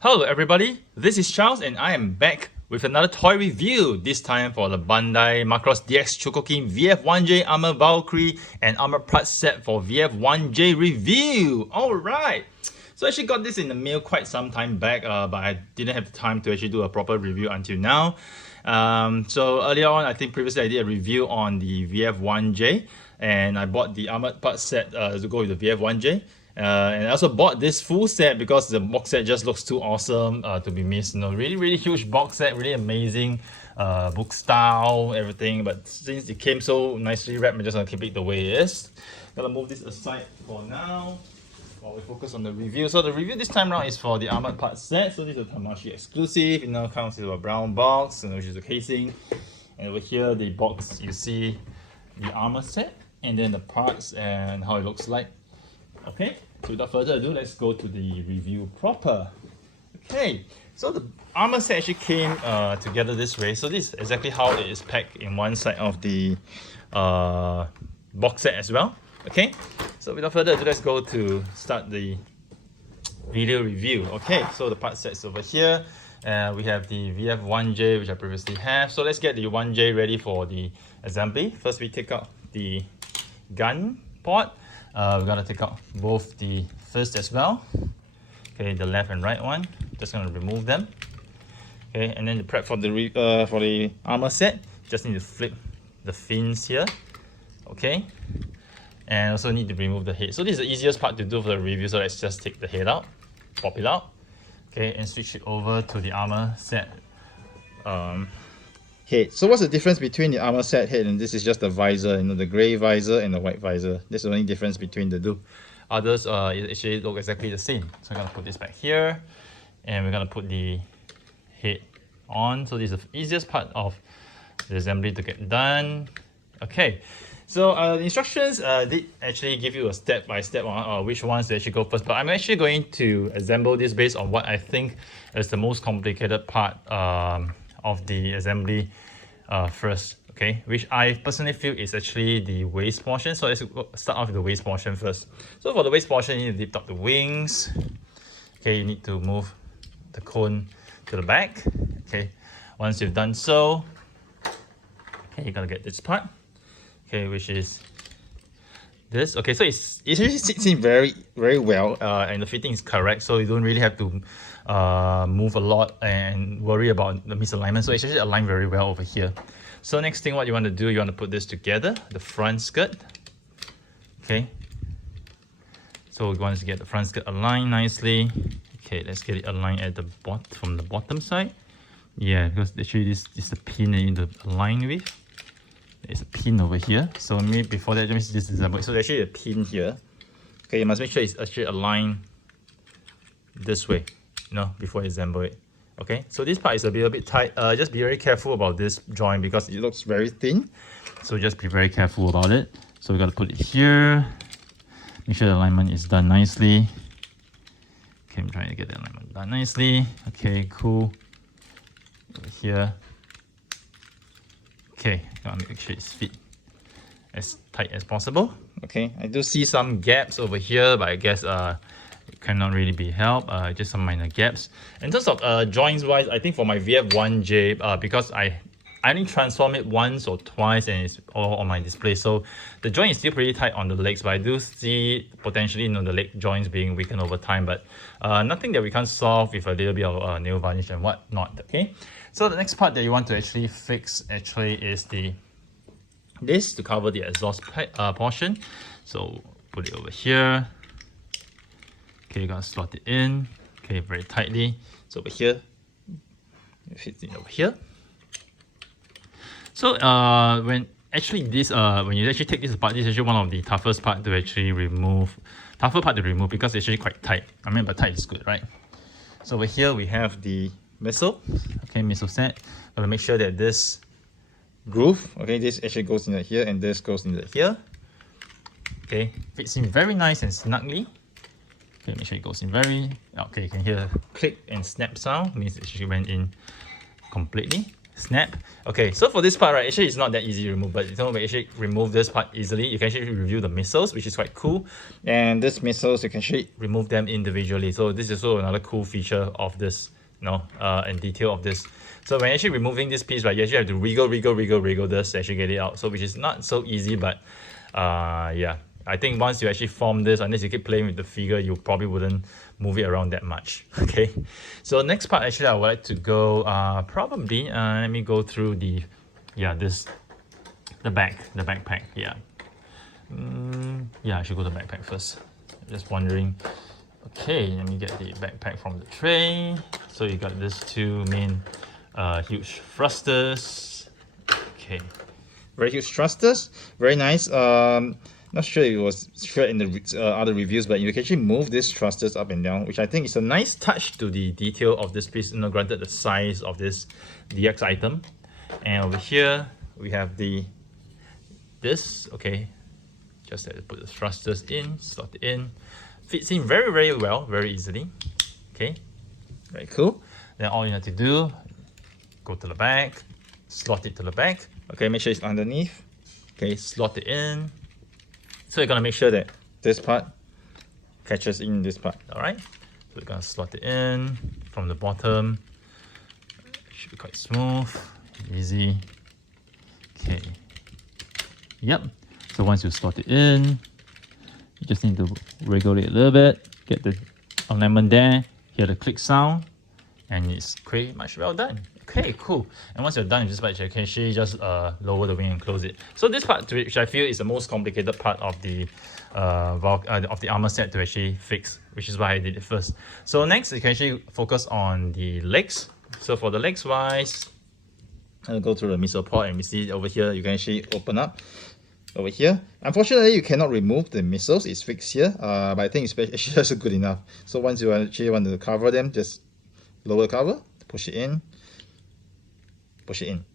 Hello everybody, this is Charles and I am back with another toy review, this time for the Bandai Macross DX Chogokin VF-1J Armor Valkyrie and Armor Part Set for VF-1J review. Alright, so I actually got this in the mail quite some time back, but I didn't have the time to actually do a proper review until now. So earlier on, I think previously I did a review on the VF-1J and I bought the Armored Part Set to go with the VF-1J. And I also bought this full set because the box set just looks too awesome to be missed. You know, really huge box set, really amazing book style, everything. But since it came so nicely wrapped, I'm just gonna keep it the way it is. Gonna move this aside for now while we focus on the review. So the review this time around is for the Armored Part Set. So this is a Tamashii exclusive. You know, comes with a brown box, you know, which is the casing. And over here, the box, you see the armor set and then the parts and how it looks like. Okay, so without further ado, let's go to the review proper. Okay, so the armor set actually came together this way. So this is exactly how it is packed in one side of the box set as well. Okay, so without further ado, let's go to start the video review. Okay, so the part sets over here. We have the VF-1J, which I previously have. So let's get the 1J ready for the assembly. First, we take out the gun port. We're gonna take out both the fist as well. Okay, the left and right one. Just gonna remove them. Okay, and then the prep for the armor set. Just need to flip the fins here. Okay, and also need to remove the head. So this is the easiest part to do for the review. So let's just take the head out, pop it out. Okay, and switch it over to the armor set head. So what's the difference between the armor set head and this is just the visor, you know, the grey visor and the white visor? That's the only difference between the two. Others it actually look exactly the same. So I'm gonna put this back here and we're gonna put the head on. So this is the easiest part of the assembly to get done. Okay, so the instructions did actually give you a step-by-step on which ones to actually go first, but I'm actually going to assemble this based on what I think is the most complicated part of the assembly first, okay, which I personally feel is actually the waist portion. So let's start off with the waist portion first. So for the waist portion, you need to lift up the wings. Okay, you need to move the cone to the back. Okay, once you've done so, okay, you're gonna get this part. Okay, which is this. Okay, so it actually sits in very well, and the fitting is correct, so you don't really have to move a lot and worry about the misalignment. So it's actually aligned very well over here. So next thing, what you want to do, you want to put this together, the front skirt. Okay, so we want to get the front skirt aligned nicely. Okay, let's get it aligned at the bottom, from the bottom side. Yeah, because actually this is the pin that you need to align with. There's a pin over here. So maybe before that, let me just disassemble it. So there's actually a pin here. Okay, you must make sure it's actually aligned this way, you know, before you assemble it. Okay, so this part is a little bit tight. Just be very careful about this joint because it looks very thin. So just be very careful about it. So we got to put it here. Make sure the alignment is done nicely. Okay, I'm trying to get the alignment done nicely. Okay, cool. Over here. Okay, gotta make sure it's fit as tight as possible. Okay, I do see some gaps over here, but I guess it cannot really be helped. Just some minor gaps. In terms of joints wise, I think for my VF-1J, because I only transform it once or twice and it's all on my display, so the joint is still pretty tight on the legs, but I do see potentially, you know, the leg joints being weakened over time, but nothing that we can't solve with a little bit of nail varnish and whatnot. Okay, so the next part that you want to actually fix is this to cover the exhaust portion. So put it over here. Okay, you're gonna slot it in. Okay, very tightly. So over here, it fits in over here. So when you actually take this apart, this is actually one of the toughest part to actually remove. Tougher part to remove because it's actually quite tight. I mean, but tight is good, right? So over here we have the Midsole. Okay, Midsole set. Gotta make sure that this groove, okay, this actually goes in here and this goes in here. Okay, fits in very nice and snugly. Okay, make sure it goes in very. Okay, you can hear click and snap sound. Means it actually went in completely. Snap. Okay, so for this part, right, actually it's not that easy to remove, but you can actually remove this part easily. You can actually review the missiles, which is quite cool. And these missiles, you can actually remove them individually. So this is also another cool feature of this, and detail of this. So when actually removing this piece, right, you actually have to wiggle this to actually get it out. So which is not so easy, but yeah. I think once you actually form this, unless you keep playing with the figure, you probably wouldn't move it around that much. Okay, so next part, actually I would like to go probably let me go through the backpack. Yeah, I should go to the backpack first. Just wondering. Okay, let me get the backpack from the tray. So you got these two main huge thrusters. Okay, very huge thrusters, very nice. Not sure if it was shared in the other reviews, but you can actually move these thrusters up and down, which I think is a nice touch to the detail of this piece, granted the size of this DX item. And over here, we have this, okay, just have to put the thrusters in, slot it in. Fits in very, very well, very easily. Okay, very cool. Then all you have to do, go to the back, slot it to the back. Okay, make sure it's underneath. Okay, slot it in. So you're gonna make sure that this part catches in this part, all right? So we're gonna slot it in from the bottom. Should be quite smooth, easy. Okay. Yep. So once you slot it in, you just need to wiggle it a little bit, get the alignment there, hear the click sound, and it's pretty much well done. Okay, cool. And once you're done with this part, you can actually just lower the wing and close it. So this part, which I feel is the most complicated part of the armor set to actually fix, which is why I did it first. So next, you can actually focus on the legs. So for the legs wise, I'll go through the missile port, and we see over here, you can actually open up over here. Unfortunately, you cannot remove the missiles, it's fixed here, but I think it's actually just good enough. So once you actually want to cover them, just lower the cover, push it in,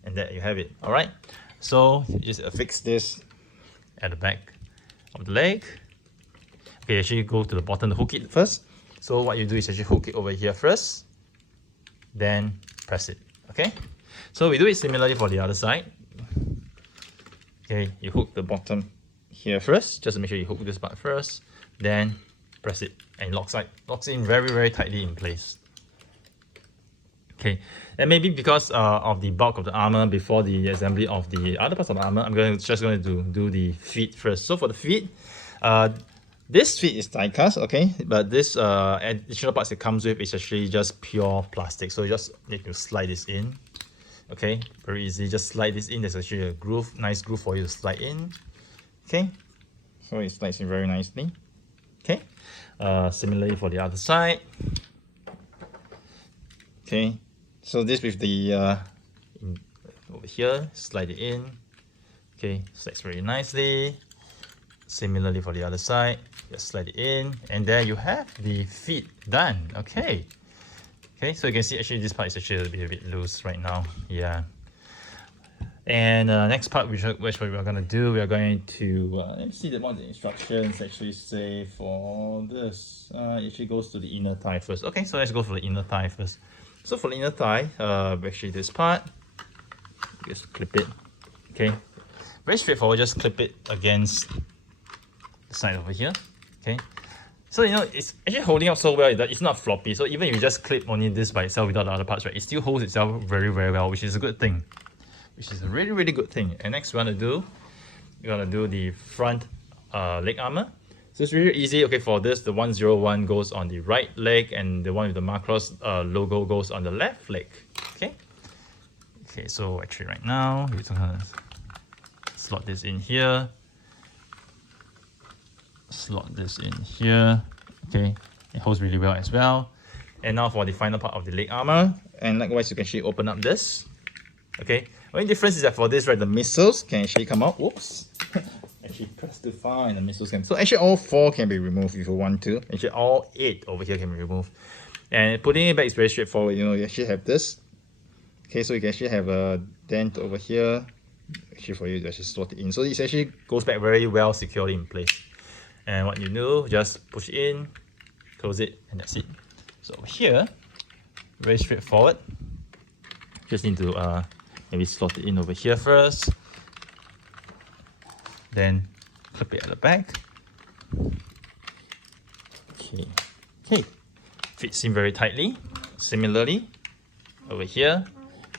and there you have it. All right, so you just affix this at the back of the leg. Okay, actually go to the bottom to hook it first. So what you do is actually hook it over here first, then press it. Okay, so we do it similarly for the other side. Okay, you hook the bottom here first, just to make sure you hook this part first, then press it, and it locks in very, very tightly in place. Okay, and maybe because of the bulk of the armor before the assembly of the other parts of the armor, I'm just going to do the feet first. So for the feet, this feet is die cast, okay, but this additional parts it comes with is actually just pure plastic. So you just need to slide this in. Okay, very easy. Just slide this in. There's actually a groove, nice groove for you to slide in. Okay, so it slides in very nicely. Okay, similarly for the other side. Okay. So this with the over here, slide it in. Okay, slides very nicely. Similarly for the other side, just slide it in, and there you have the feet done. Okay. Okay, so you can see actually this part is actually a bit loose right now. Yeah. And next part, which we are gonna do, we are going to let me see what the instructions actually say for this. It actually goes to the inner thigh first. Okay, so let's go for the inner thigh first. So for the inner thigh, actually this part, just clip it. Okay, very straightforward. Just clip it against the side over here. Okay, so it's actually holding up so well that it's not floppy. So even if you just clip only this by itself without the other parts, right, it still holds itself very, very well, which is a good thing. Which is a really, really good thing. And next we're gonna do the front leg armor. So it's really easy. Okay, for this, the 101 goes on the right leg, and the one with the Macross logo goes on the left leg. Okay. Okay, so actually right now, we're just gonna slot this in here. Slot this in here. Okay, it holds really well as well. And now for the final part of the leg armor, and likewise you can actually open up this. Okay, only difference is that for this, right, the missiles can actually come out. Whoops. Actually press to find the missiles can. So actually all 4 can be removed if you want to. Actually all 8 over here can be removed. And putting it back is very straightforward. You actually have this. Okay, so you can actually have a dent over here. Actually for you to actually slot it in. So it actually goes back very well securely in place. And what you do, just push it in, close it, and that's it. So over here, very straightforward. Just need to Maybe slot it in over here first. Then clip it at the back. Okay. Fits in very tightly. Similarly, over here,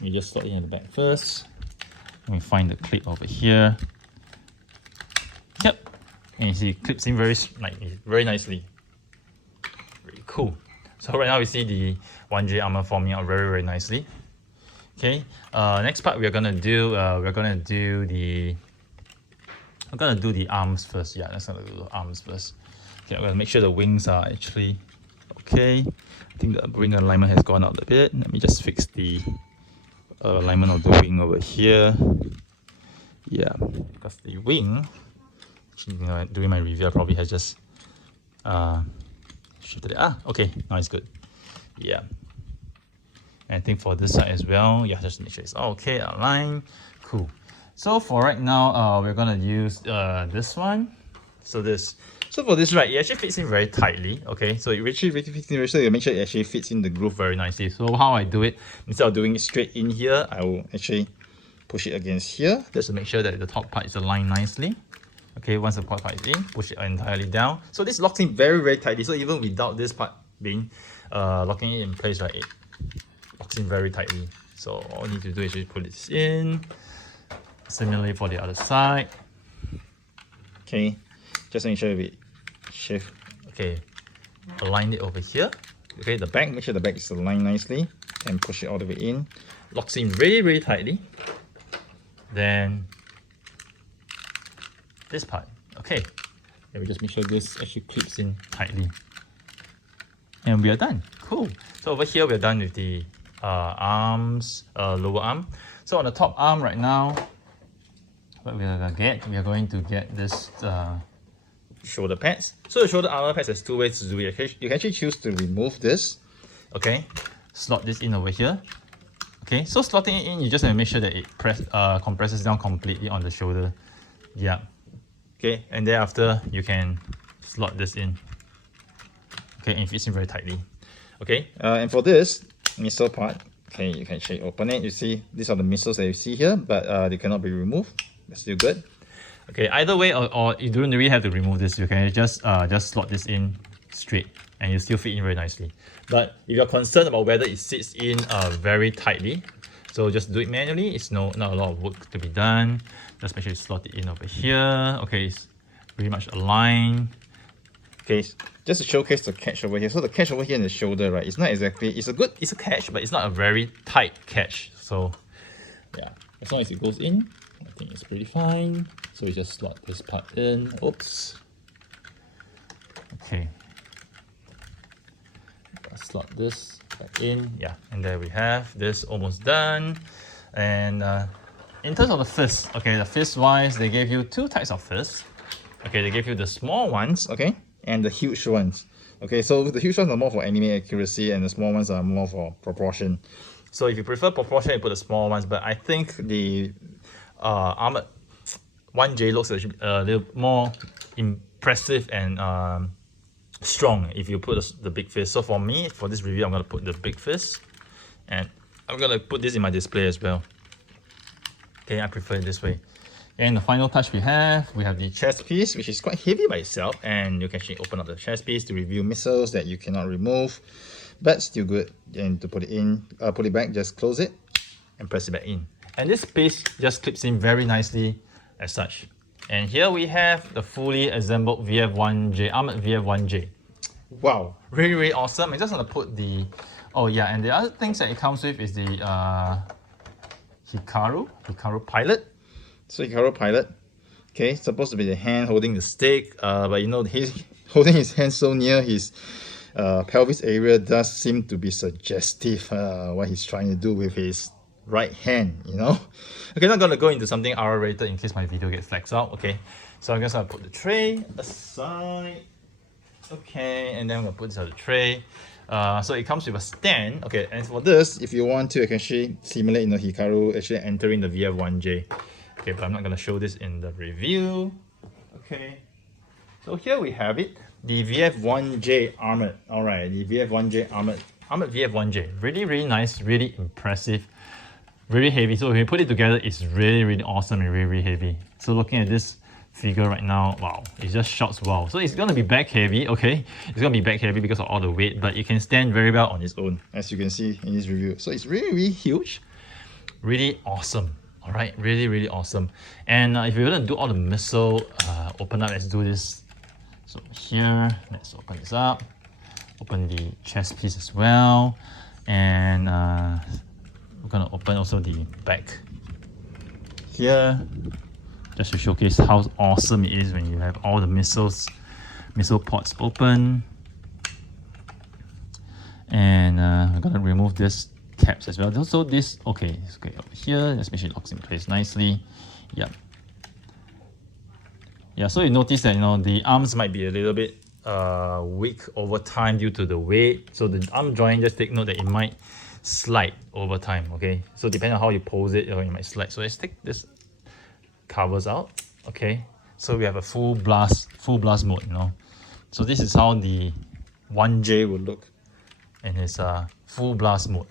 you just slot it in the back first. Let me find the clip over here. Yep. And you see it clips in very nicely. Very cool. So right now we see the 1J armor forming out very nicely. Okay. Next part we're gonna do the arms first. Yeah, let's gonna do the arms first. Okay, I'm gonna make sure the wings are actually okay. I think the wing alignment has gone out a bit. Let me just fix the alignment of the wing over here. Yeah, because the wing, during my review, I probably has just shifted it. Okay, now it's good. Yeah. And I think for this side as well, yeah, just make sure it's okay, aligned. Cool. So for right now, we're gonna use this one. So for this, right, it actually fits in very tightly. Okay, so it actually fits in very tightly. Make sure it actually fits in the groove very nicely. So how I do it, instead of doing it straight in here, I will actually push it against here just to make sure that the top part is aligned nicely. Okay, once the top part is in, push it entirely down. So this locks in very tightly. So even without this part being locking it in place, right, it locks in very tightly. So all you need to do is just put this in. Similarly for the other side. Okay, just make sure we shift. Okay, align it over here. Okay, the back, make sure the back is aligned nicely and push it all the way in. Locks in very tightly. Then this part. Okay, and we just make sure this actually clips in tightly. And we are done. Cool. So over here we're done with the arms, lower arm. So on the top arm right now, what we are going to get this shoulder pads. So the shoulder armor pads has two ways to do it. You can actually choose to remove this. Okay, slot this in over here. Okay, so slotting it in, you just have to make sure that it compresses down completely on the shoulder. Yeah. Okay, and thereafter you can slot this in. Okay, and it fits in very tightly. Okay, and for this midsole part, okay, you can actually open it. You see, these are the midsoles that you see here, but they cannot be removed. That's still good. Okay, either way, or you don't really have to remove this. You can just slot this in straight, and you still fit in very nicely. But if you're concerned about whether it sits in very tightly, so just do it manually. It's not a lot of work to be done. Just make sure you slot it in over here. Okay, it's pretty much aligned. Okay, just to showcase the catch over here. So the catch over here in the shoulder, right? It's not exactly. It's a catch, but it's not a very tight catch. So yeah, as long as it goes in, I think it's pretty fine. So we just slot this part in. Oops. Okay. Slot this back in. Yeah, and there we have this almost done. And in terms of the fist, okay, the fist wise, they gave you two types of fists. Okay, they gave you the small ones, okay, and the huge ones. Okay, so the huge ones are more for anime accuracy, and the small ones are more for proportion. So if you prefer proportion, you put the small ones. But I think the armored 1J looks a little more impressive and strong if you put the big fist. So for me, for this review, I'm gonna put the big fist, and I'm gonna put this in my display as well. Okay, I prefer it this way. And the final touch we have the chest piece, which is quite heavy by itself, and you can actually open up the chest piece to reveal missiles that you cannot remove, but still good. And to put it in, put it back, just close it and press it back in. And this piece just clips in very nicely as such. And here we have the fully assembled VF-1J, armored VF-1J. Wow, really awesome. I'm just gonna put the, oh yeah, and the other things that it comes with is the Hikaru pilot. So Hikaru pilot, okay, supposed to be the hand holding the stick, but you know, he's holding his hand so near his pelvis area does seem to be suggestive what he's trying to do with his right hand, you know. Okay, I'm not gonna go into something R-rated in case my video gets flagged out. Okay, so I'm just gonna put the tray aside. Okay, and then I'm gonna put this on the tray. So it comes with a stand. Okay, and for this, if you want to, you can actually simulate, you know, Hikaru actually entering the VF-1J. Okay, but I'm not gonna show this in the review. Okay, so here we have it, the VF-1J armored. All right, the VF-1J armored VF-1J. Really nice, really impressive. Very heavy. So when you put it together, it's really, really awesome and really, really heavy. So looking at this figure right now, wow, it just shouts wow. So it's gonna be back heavy, okay? It's gonna be back heavy because of all the weight, but it can stand very well on its own, as you can see in this review. So it's really, really huge, really awesome. All right, really, really awesome. And if you're gonna do all the Midsole, open up, let's do this. So here, let's open this up. Open the chest piece as well. And we're gonna open also the back here, just to showcase how awesome it is when you have all the missile pods open. And we're gonna remove this caps as well. So this, okay, over here, let's make sure it locks in place nicely. Yeah. Yeah, so you notice that, you know, the arms might be a little bit weak over time due to the weight. So the arm joint, just take note that it might slide over time, okay? So depending on how you pose it, it might slide. So let's take this covers out, okay? So we have a full blast mode, you know. So this is how the 1J will look in its full blast mode.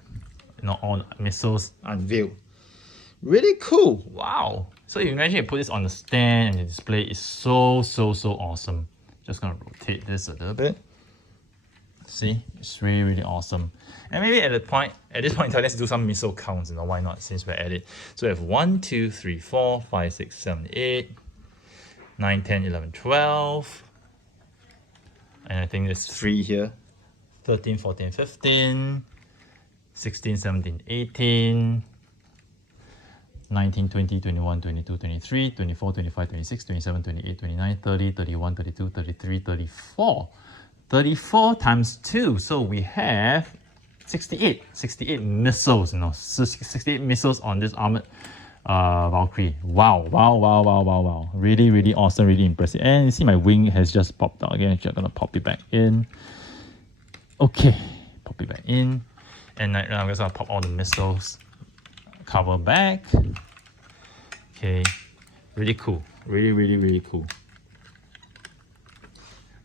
You know, all missiles unveiled. Really cool, wow. So you imagine you put this on the stand and the display is so awesome. Just gonna rotate this a little bit. See, it's really, really awesome. And maybe at this point in time, let's do some missile counts, you know, why not, since we're at it. So we have 1, 2, 3, 4, 5, 6, 7, 8, 9, 10, 11, 12. And I think there's 3 here. 13, 14, 15, 16, 17, 18, 19, 20, 21, 22, 23, 24, 25, 26, 27, 28, 29, 30, 31, 32, 33, 34. 34 times 2, so we have 68 missiles, you know, 68 missiles on this armored Valkyrie. Wow. Really, really awesome, really impressive. And you see my wing has just popped out again. I'm gonna pop it back in. Okay, pop it back in. And right now I'm just gonna pop all the missiles, cover back. Okay, really cool, really cool.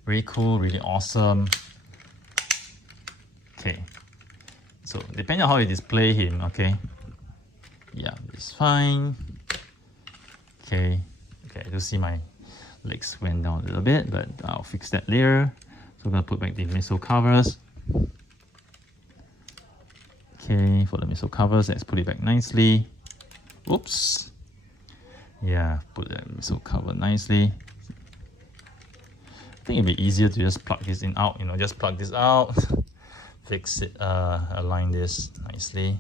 Really cool, really awesome. Okay, so depending on how you display him, okay. Yeah, it's fine. Okay, I do see my legs went down a little bit, but I'll fix that later. So we're gonna put back the missile covers. Okay, for the missile covers, let's put it back nicely. Oops. Yeah, put that missile cover nicely. I think it'd be easier to just plug this in out, you know, just plug this out, fix it, align this nicely.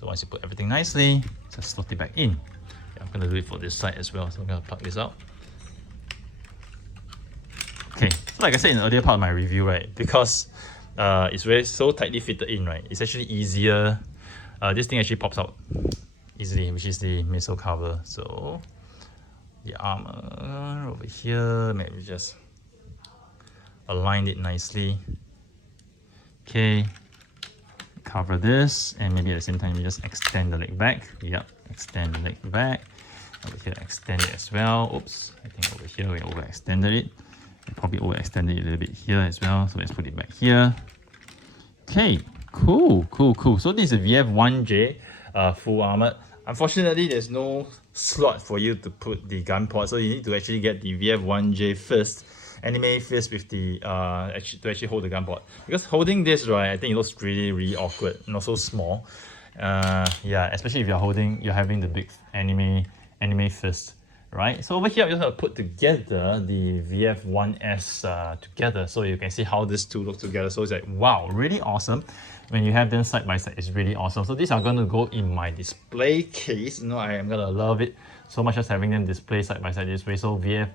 So once you put everything nicely, just slot it back in. Yeah, I'm gonna do it for this side as well, so I'm gonna plug this out. Okay, so like I said in the earlier part of my review, right, because it's very so tightly fitted in, right, it's actually easier. This thing actually pops out easily, which is the missile cover. So the armor over here, maybe just align it nicely. Okay, cover this, and maybe at the same time you just extend the leg back. Yep, extend the leg back. Over here, extend it as well. Oops, I think over here we overextended it. We probably overextended it a little bit here as well. So let's put it back here. Okay, cool. So this is a VF-1J full armored. Unfortunately, there's no slot for you to put the gun port, so you need to actually get the VF-1J first. Anime fist with the to actually hold the gun port, because holding this, right, I think it looks really awkward, not so small. Yeah, especially if you're having the big anime fist, right? So over here I'm just gonna put together the VF-1S together, so you can see how these two look together. So it's like, wow, really awesome. When you have them side by side, it's really awesome. So these are gonna go in my display case. You know, I am gonna love it so much, just having them display side by side this way. So VF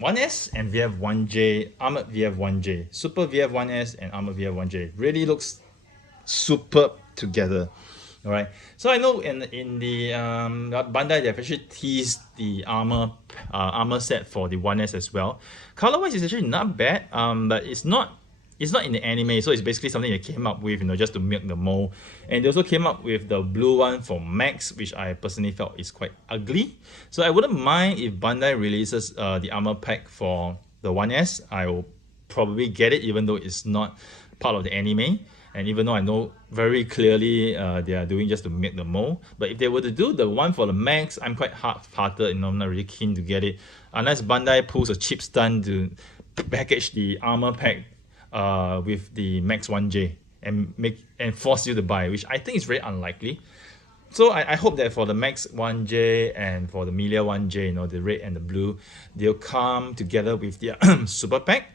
1S and VF-1J, armored VF-1J, super VF-1S and armored VF-1J, really looks superb together. All right, so I know in the Bandai, they've actually teased the armor set for the 1S as well. Color wise, it's actually not bad, but it's not in the anime, so it's basically something they came up with, you know, just to milk the mold. And they also came up with the blue one for Max, which I personally felt is quite ugly. So I wouldn't mind if Bandai releases the armor pack for the 1S. I will probably get it, even though it's not part of the anime. And even though I know very clearly they are doing just to make the mold, but if they were to do the one for the Max, I'm quite half-hearted, you know, I'm not really keen to get it. Unless Bandai pulls a cheap stunt to package the armor pack with the Max 1J and force you to buy, which I think is very unlikely. So I hope that for the Max 1J and for the Melia 1J, you know, the red and the blue, they'll come together with their super pack.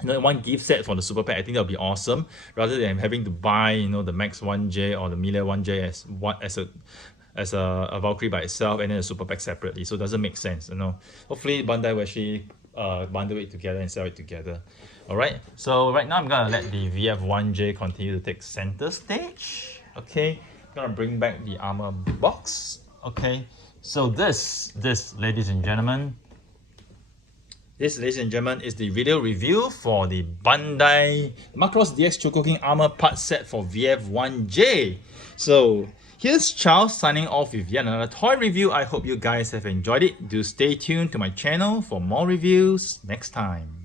You know, one gift set for the super pack. I think that'll be awesome, rather than having to buy, you know, the Max 1J or the Melia 1J as a Valkyrie by itself and then a super pack separately. So it doesn't make sense, you know. Hopefully Bandai will actually bundle it together and sell it together. Alright, so right now I'm gonna let the VF-1J continue to take center stage. Okay, gonna bring back the armor box. Okay, so this ladies and gentlemen, is the video review for the Bandai Macross DX Chogokin armor part set for VF-1J. So here's Charles signing off with yet another toy review. I hope you guys have enjoyed it. Do stay tuned to my channel for more reviews next time.